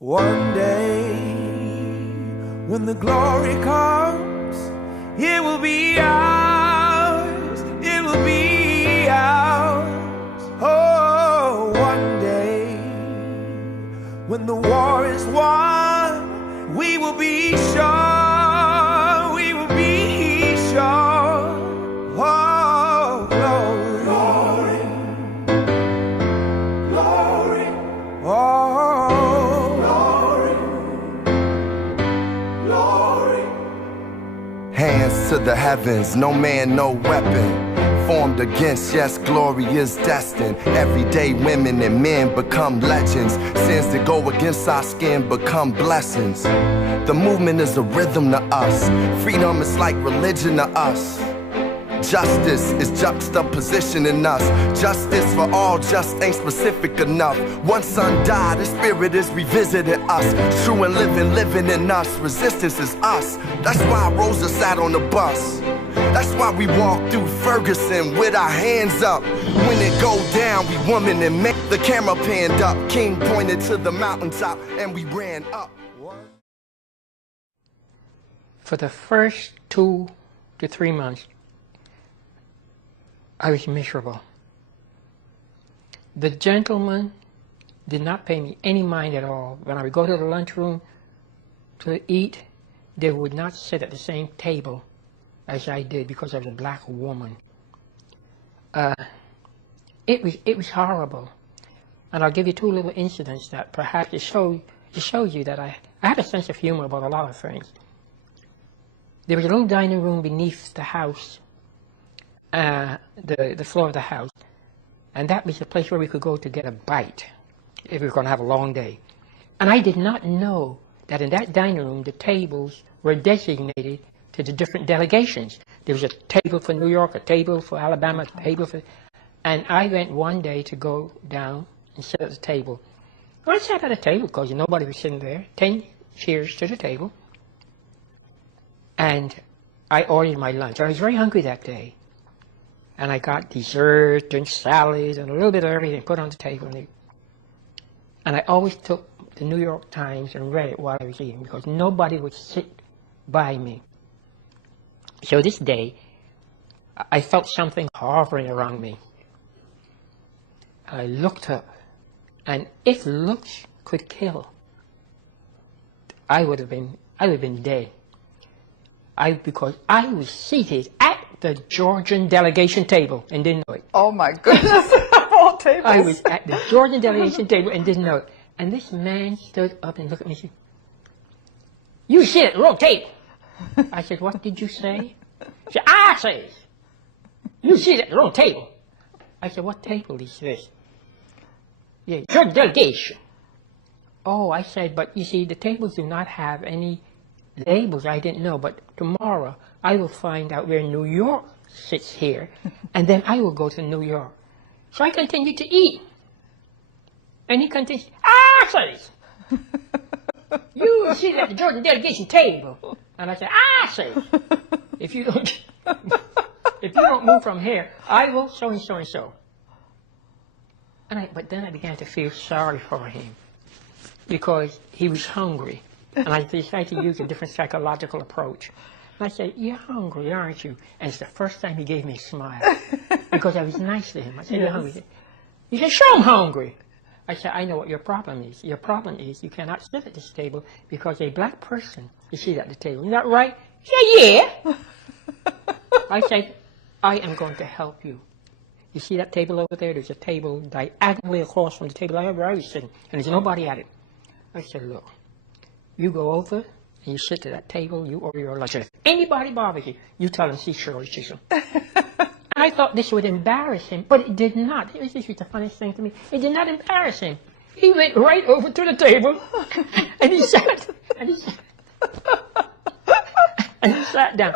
One day, when the glory comes, it will be ours, it will be ours. Oh, one day, when the war is won, we will be sure, we will be sure. Oh, glory, glory, glory. Oh. Hands to the heavens, no man, no weapon formed against, yes, glory is destined. Everyday women and men become legends. Sins that go against our skin become blessings. The movement is a rhythm to us. Freedom is like religion to us. Justice is juxtaposition in us. Justice for all just ain't specific enough. One son died, his spirit is revisiting us. True and living in us. Resistance is us. That's why Rosa sat on the bus. That's why we walk through Ferguson with our hands up. When it go down, we woman and man. The camera panned up, King pointed to the mountaintop, and we ran up. For the first 2 to 3 months, I was miserable. The gentlemen did not pay me any mind at all. When I would go to the lunchroom to eat, they would not sit at the same table as I did because I was a black woman. It was horrible. And I'll give you 2 little incidents that perhaps it shows you that I had a sense of humor about a lot of things. There was a little dining room beneath the house, the floor of the house, and that was the place where we could go to get a bite if we were going to have a long day. And I did not know that in that dining room the tables were designated to the different delegations. There was a table for New York, a table for Alabama, a table for... And I went one day to go down and sit at the table. Well, I sat at a table because nobody was sitting there, 10 chairs to the table, and I ordered my lunch. I was very hungry that day. And I got dessert and salads and a little bit of everything put on the table. And I always took the New York Times and read it while I was eating because nobody would sit by me. So this day, I felt something hovering around me. I looked up, and if looks could kill, I would have been dead. Because I was seated at the Georgian delegation table and didn't know it. Oh my goodness, of all tables. I was at the Georgian delegation table and didn't know it. And this man stood up and looked at me and said, "You sit at the wrong table." I said, "What did you say?" He said, "I say, you sit at the wrong table." I said, "What table is this?" "Yeah, Georgian delegation." "Oh," I said, "but you see, the tables do not have any labels." I didn't know, but tomorrow I will find out where New York sits here, and then I will go to New York. So I continued to eat. And he continued, "I say, you sit at the Georgian delegation table." And I said, "I say, if you don't move from here, I will so and so and so." But then I began to feel sorry for him because he was hungry. And I decided to use a different psychological approach. And I said, "You're hungry, aren't you?" And it's the first time he gave me a smile because I was nice to him. I said, "You're hungry." He said, "Sure, I'm hungry." I said, "I know what your problem is. Your problem is you cannot sit at this table because a black person is seated at the table. Is that right?" He said, "Yeah." I said, "I am going to help you. You see that table over there? There's a table diagonally across from the table where I was sitting, and there's nobody at it." I said, "Look, you go over and you sit at that table, you order your lunch. If anybody bothers you, you tell them, see Shirley Chisholm." And I thought this would embarrass him, but it did not. This was the funniest thing to me. It did not embarrass him. He went right over to the table and he sat down.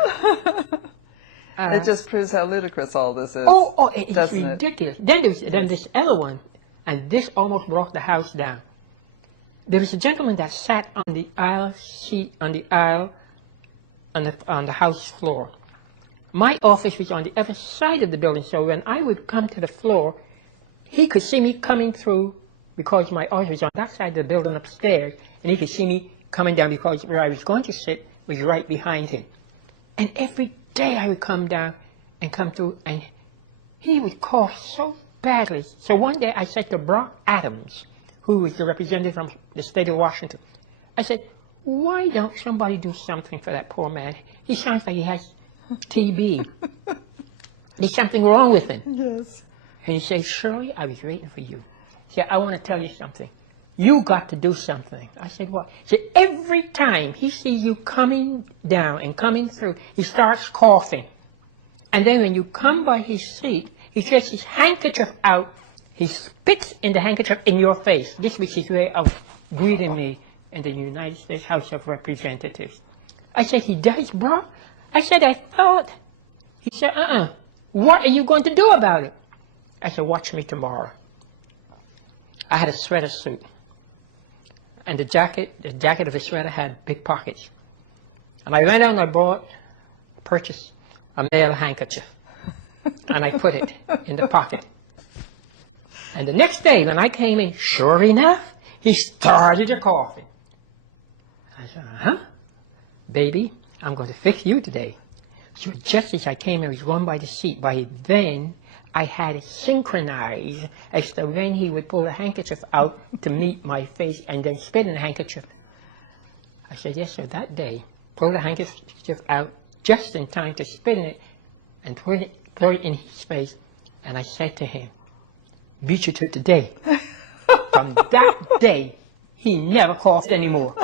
It just proves how ludicrous all this is. Oh, it's ridiculous. Then this other one, and this almost brought the house down. There was a gentleman that sat on the aisle on the house floor. My office was on the other side of the building, so when I would come to the floor, he could see me coming through because my office was on that side of the building upstairs, and he could see me coming down because where I was going to sit was right behind him. And every day I would come down and come through, and he would cough so badly. So one day I said to Brock Adams, who was the representative from the state of Washington, I said, why don't somebody do something for that poor man? He sounds like he has TB. There's something wrong with him. Yes. And he said, Shirley, I was waiting for you. He said, I want to tell you something. You got to do something. I said, what? He said, every time he sees you coming down and coming through, he starts coughing. And then when you come by his seat, he gets his handkerchief out. He spits in the handkerchief in your face. This was his way of greeting me in the United States House of Representatives. I said, he does, bro? I said, I thought. He said, what are you going to do about it? I said, watch me tomorrow. I had a sweater suit. And the jacket of the sweater had big pockets. And I went out and I purchased a male handkerchief. And I put it in the pocket. And the next day when I came in, sure enough, he started coughing. I said, baby, I'm going to fix you today. So just as I came in, he was going by the seat. By then, I had it synchronized as to when he would pull the handkerchief out to meet my face and then spit in the handkerchief. I said, yes, sir, that day, pull the handkerchief out just in time to spit in it and throw it in his face. And I said to him, beat you to today. From that day, he never coughed anymore.